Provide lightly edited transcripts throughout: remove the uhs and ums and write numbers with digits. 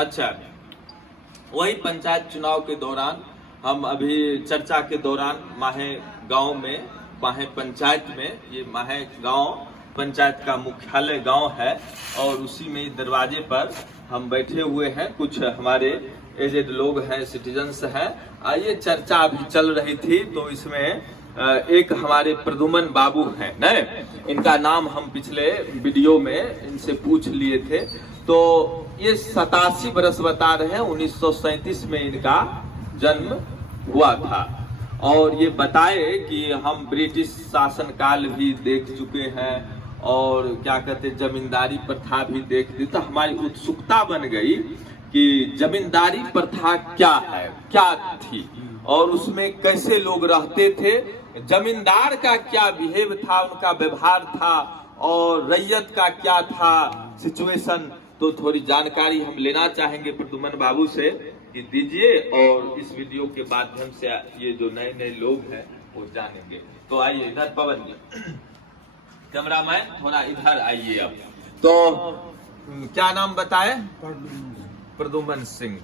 अच्छा, वही पंचायत चुनाव के दौरान हम अभी चर्चा के दौरान माहे गांव में, माहे पंचायत में, ये माहे गांव पंचायत का मुख्यालय गांव है और उसी में दरवाजे पर हम बैठे हुए हैं। कुछ हमारे एजेड लोग हैं, सिटीजन्स हैं। आइए, चर्चा अभी चल रही थी तो इसमें एक हमारे प्रदुमन बाबू हैं, न, इनका नाम हम पिछले वीडियो में इनसे पूछ लिए थे। तो ये 87 बरस बता रहे हैं, 1937 में इनका जन्म हुआ था और ये बताए कि हम ब्रिटिश शासनकाल भी देख चुके हैं और क्या कहते जमींदारी प्रथा भी देख दी। तो हमारी उत्सुकता बन गई कि जमींदारी प्रथा क्या है, क्या थी और उसमें कैसे लोग रहते थे, जमींदार का क्या बिहेव था, उनका व्यवहार था और रैयत का क्या था सिचुएशन। तो थोड़ी जानकारी हम लेना चाहेंगे प्रदुमन बाबू से कि दीजिए और इस वीडियो के माध्यम से ये जो नए नए लोग हैं वो जानेंगे। तो आइए इधर, पवन जी, कैमरामैन थोड़ा इधर आइए। अब तो क्या नाम बताए? प्रदुमन सिंह।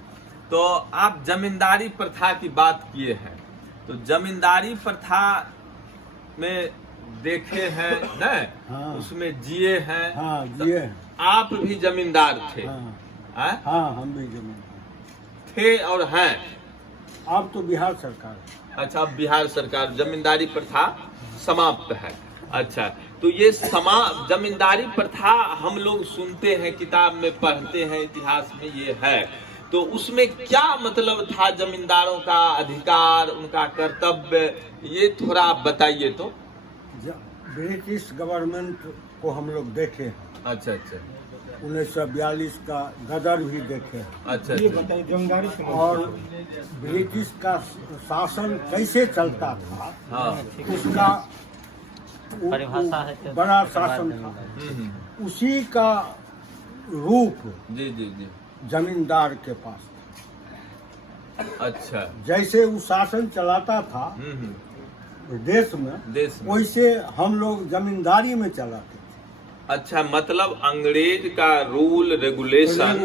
तो आप जमींदारी प्रथा की बात किए हैं, तो जमींदारी प्रथा में देखे हैं न? हाँ। उसमें जिए हैं। हाँ, जिए। आप भी जमींदार थे? हाँ, हाँ, हम भी जमींदार थे और हैं। अब तो बिहार सरकार है। अच्छा, अब बिहार सरकार, जमींदारी प्रथा समाप्त है। अच्छा, तो ये जमींदारी प्रथा हम लोग सुनते हैं, किताब में पढ़ते हैं, इतिहास में ये है। तो उसमें क्या मतलब था, जमींदारों का अधिकार, उनका कर्तव्य, ये थोड़ा आप बताइए। तो ब्रिटिश गवर्नमेंट को हम लोग देखे हैं। अच्छा अच्छा। 1942 का गदर भी देखे हैं। अच्छा, ये बताइए जमींदारी और ब्रिटिश का शासन कैसे चलता था। हाँ, उसका परिभाषा है, बड़ा शासन था, उसी का रूप जी जी जी, जमींदार के पास था। अच्छा, जैसे वो शासन चलाता था देश में, वैसे हम लोग जमींदारी में चलाते थे। अच्छा, मतलब अंग्रेज का रूल रेगुलेशन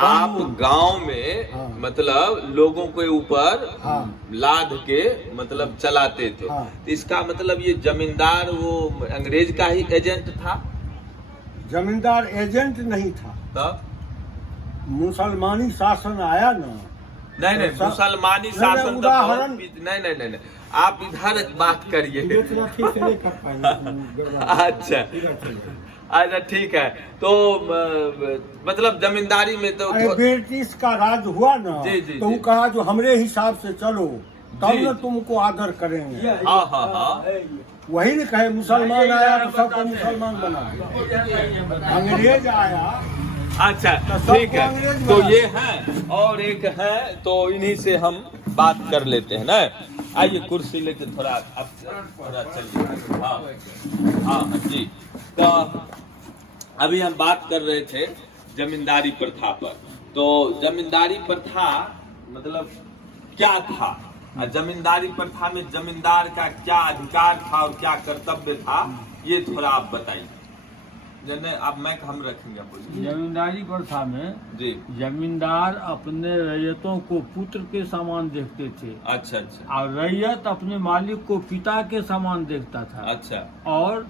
आप गांव में, हाँ, मतलब लोगों के ऊपर, हाँ, लाद के मतलब चलाते थे। हाँ, तो इसका मतलब ये जमींदार वो अंग्रेज का ही एजेंट था? जमींदार एजेंट नहीं था। तब मुसलमानी शासन आया ना। नहीं नहीं, मुसलमानी शासन तो उदाहरण नहीं नहीं नहीं, आप इधर बात करिए। अच्छा अच्छा, ठीक है। तो मतलब जमींदारी में तो ब्रिटिश का राज हुआ ना, जी, जी, तो वो जी। कहा जो हमरे हिसाब से चलो तब जी। न तुमको आदर करेंगे। हाँ हाँ हाँ, वही न कहे मुसलमान आया तो सबको मुसलमान बना दिया। अंग्रेज आया। अच्छा, ठीक है। तो ये है और एक है, तो इन्हीं से हम बात कर लेते हैं ना। आइए, कुर्सी लेके थोड़ा अब थोड़ा चलिए। हाँ हाँ जी। तो अभी हम बात कर रहे थे जमींदारी प्रथा पर। तो जमींदारी प्रथा मतलब क्या था, जमींदारी प्रथा में जमींदार का क्या अधिकार था और क्या कर्तव्य था, ये थोड़ा आप बताइए। अब मैं हम रखेंगे, बोलिए। जमींदारी प्रथा में जी, जमींदार अपने रैयतों को पुत्र के समान देखते थे। अच्छा अच्छा और रैयत अपने मालिक को पिता के समान देखता था। अच्छा, और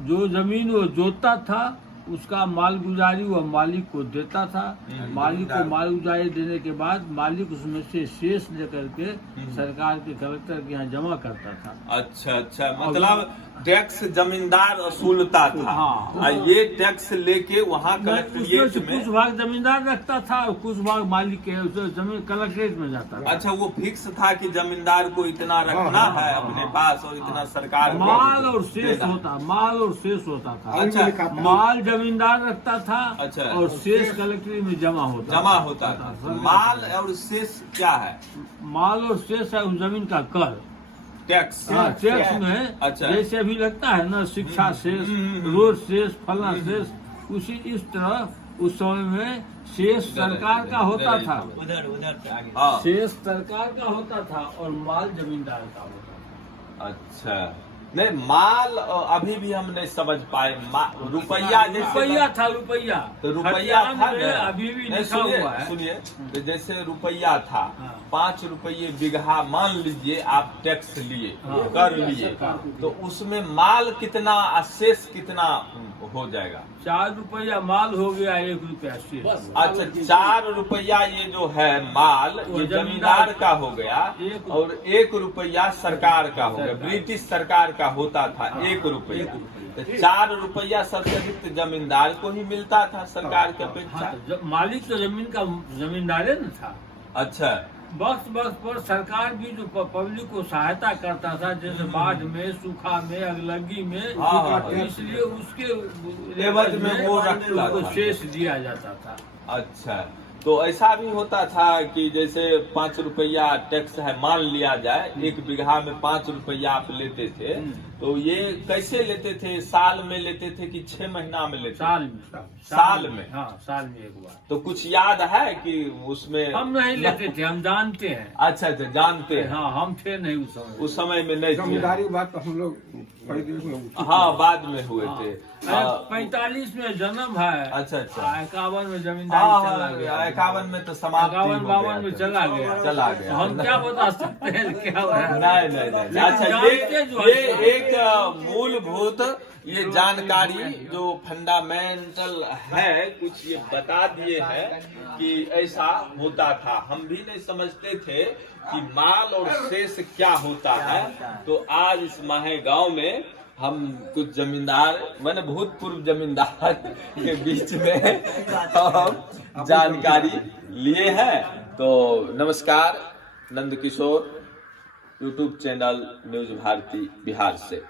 जो जमीन वो जोतता था उसका मालगुजारी वह मालिक को देता था। मालिक को मालगुजारी देने के बाद मालिक उसमें से शेष लेकर के सरकार के कलेक्टर के यहाँ जमा करता था। अच्छा अच्छा, मतलब टैक्स जमींदार वसूलता था। हाँ। ये टैक्स लेके वहाँ कलेक्ट्रेट में कुछ भाग जमींदार रखता था और कुछ भाग मालिक के जमीन कलेक्ट्रेट में जाता था। अच्छा, वो फिक्स था कि जमींदार को इतना रखना है अपने पास और इतना सरकार को माल और शेष देना। होता, माल और शेष होता था। अच्छा, माल जमींदार रखता था। अच्छा। और शेष कलेक्ट्रेट में जमा होता था। माल और शेष क्या है? माल और शेष है उस जमीन का कर, टैक्स। टैक्स में। अच्छा। जैसे अभी लगता है ना शिक्षा शेष, रोड शेष, फलना शेष, उसी इस तरह उस समय में शेष सरकार का होता था। शेष सरकार का होता था और माल जमींदार का होता था। अच्छा, नहीं माल अभी भी हम नहीं समझ पाए। रुपया जैसे रुपया था, रुपया तो रुपया था में ना? अभी भी नहीं, लिखा हुआ है। सुनिए तो जैसे रुपया था, हाँ। 5 रुपये बीघा मान लीजिए आप टैक्स लिए, हाँ। कर लिए, तो उसमें माल कितना शेष कितना हो जाएगा? 4 रुपया माल हो गया, 1 रुपया शेष। अच्छा 4 रुपया ये जो है माल ये जमींदार का हो गया और 1 रुपया सरकार का हो गया। ब्रिटिश सरकार का होता था 1 रुपया, तो 4 रुपया सबसे अधिक जमींदार को ही मिलता था सरकार के अपेक्षा। हाँ, मालिक तो जमीन का जमींदार न था। अच्छा वक्त वक्त पर सरकार भी जो पब्लिक को सहायता करता था, जैसे बाढ़ में, सूखा में, अगलगी में, हाँ, इसलिए उसके एवज में वो रखता उसको था। शेष दिया जाता था। अच्छा तो ऐसा भी होता था कि जैसे 5 रुपया टैक्स है मान लिया जाए, 1 बीघा में 5 रुपया आप लेते थे, तो ये कैसे लेते थे? साल में लेते थे कि 6 महीना में लेते थे? साल में। हाँ, साल में एक बार। तो कुछ याद है कि उसमें हम नहीं लेते थे, हम जानते हैं। अच्छा जानते हैं। हाँ, हम थे नहीं उस समय। उस समय में नहीं थे। जमींदारी बात तो हम लोग हाँ बाद में हुए थे। 45 में जन्म है। अच्छा 51 में जमींदारी चला हाँ गया। 51 में तो समाप्ति हो 51 में गया। चला गया। तो हम क्या बता सकते हैं क्या हुआ है? नहीं। अच्छा जानते जो ये एक मूलभूत ये जानकारी जो फंडामेंटल है, कुछ ये बता दिए हैं कि ऐसा होता था। हम भी नहीं समझते थे कि माल और शेष क्या होता है। तो आज इस माहे गांव में हम कुछ जमींदार मैंने भूतपूर्व जमींदार के बीच में हम जानकारी लिए हैं। तो नमस्कार, Nand Kishore YouTube channel news Bharti Bihar से।